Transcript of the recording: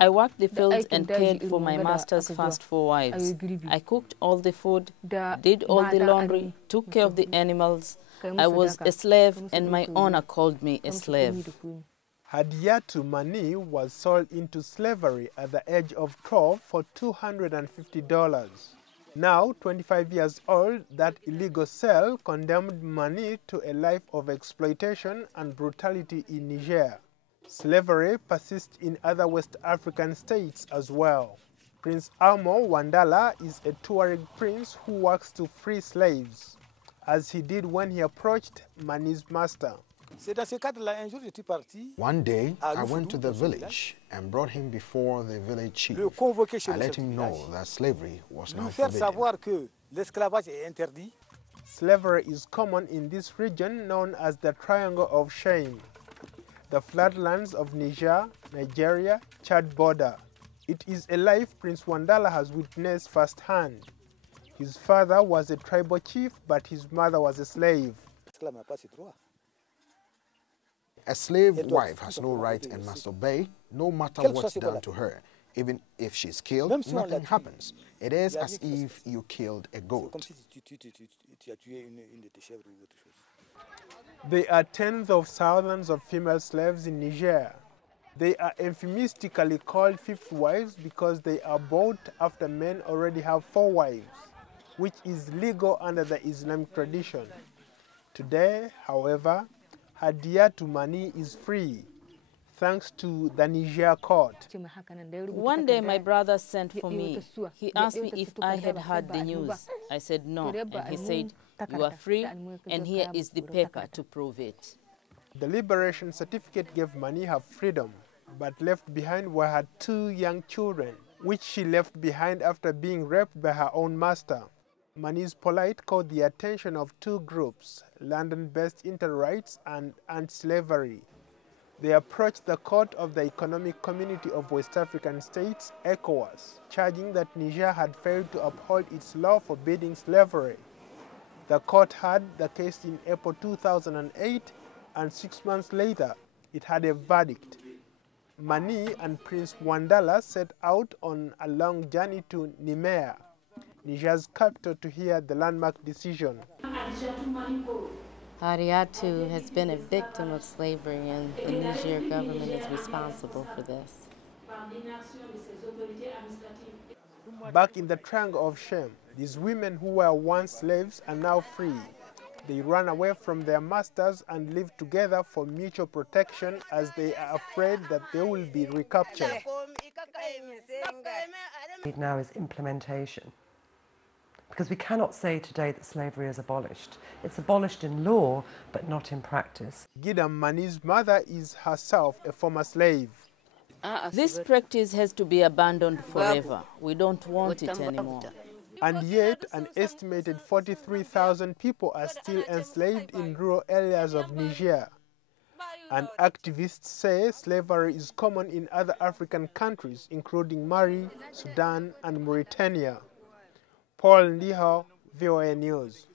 I worked the fields and cared for my master's first 4 wives. I cooked all the food, did all the laundry, took care of the animals. I was a slave, and my owner called me a slave. Hadiyatu Mani was sold into slavery at the age of 12 for $250. Now, 25 years old, that illegal sale condemned Mani to a life of exploitation and brutality in Niger. Slavery persists in other West African states as well. Prince Amo Wandala is a Tuareg prince who works to free slaves, as he did when he approached Mani's master. One day, I went to the village and brought him before the village chief. I let him know that slavery was now forbidden. Slavery is common in this region known as the Triangle of Shame, the floodlands of Niger, Nigeria, Chad border. It is a life Prince Wandala has witnessed firsthand. His father was a tribal chief, but his mother was a slave. A slave wife has no right and must obey, no matter what's done to her. Even if she's killed, nothing happens. It is as if you killed a goat. There are tens of thousands of female slaves in Niger. They are euphemistically called fifth wives because they are bought after men already have 4 wives, which is legal under the Islamic tradition. Today, however, Hadiyatu Mani is free, thanks to the Niger court. One day my brother sent for me. He asked me if I had heard the news. I said no, and he said, "You are free, and here is the paper to prove it." The liberation certificate gave Mani her freedom, but left behind were her 2 young children, which she left behind after being raped by her own master. Mani's plight caught the attention of 2 groups, London-based Inter-Rights and Anti-Slavery. They approached the Court of the Economic Community of West African States, ECOWAS, charging that Niger had failed to uphold its law forbidding slavery. The court heard the case in April 2008, and 6 months later, it had a verdict. Mani and Prince Wandala set out on a long journey to Niamey, Niger's capital, to hear the landmark decision. Hadiyatu has been a victim of slavery, and the Niger government is responsible for this. Back in the Triangle of Shame, these women who were once slaves are now free. They run away from their masters and live together for mutual protection, as they are afraid that they will be recaptured. It now is implementation. Because we cannot say today that slavery is abolished. It's abolished in law, but not in practice. Gida Mani's mother is herself a former slave. This practice has to be abandoned forever. We don't want it anymore. And yet, an estimated 43,000 people are still enslaved in rural areas of Niger. And activists say slavery is common in other African countries, including Mali, Sudan, and Mauritania. Ndiho, VOA News.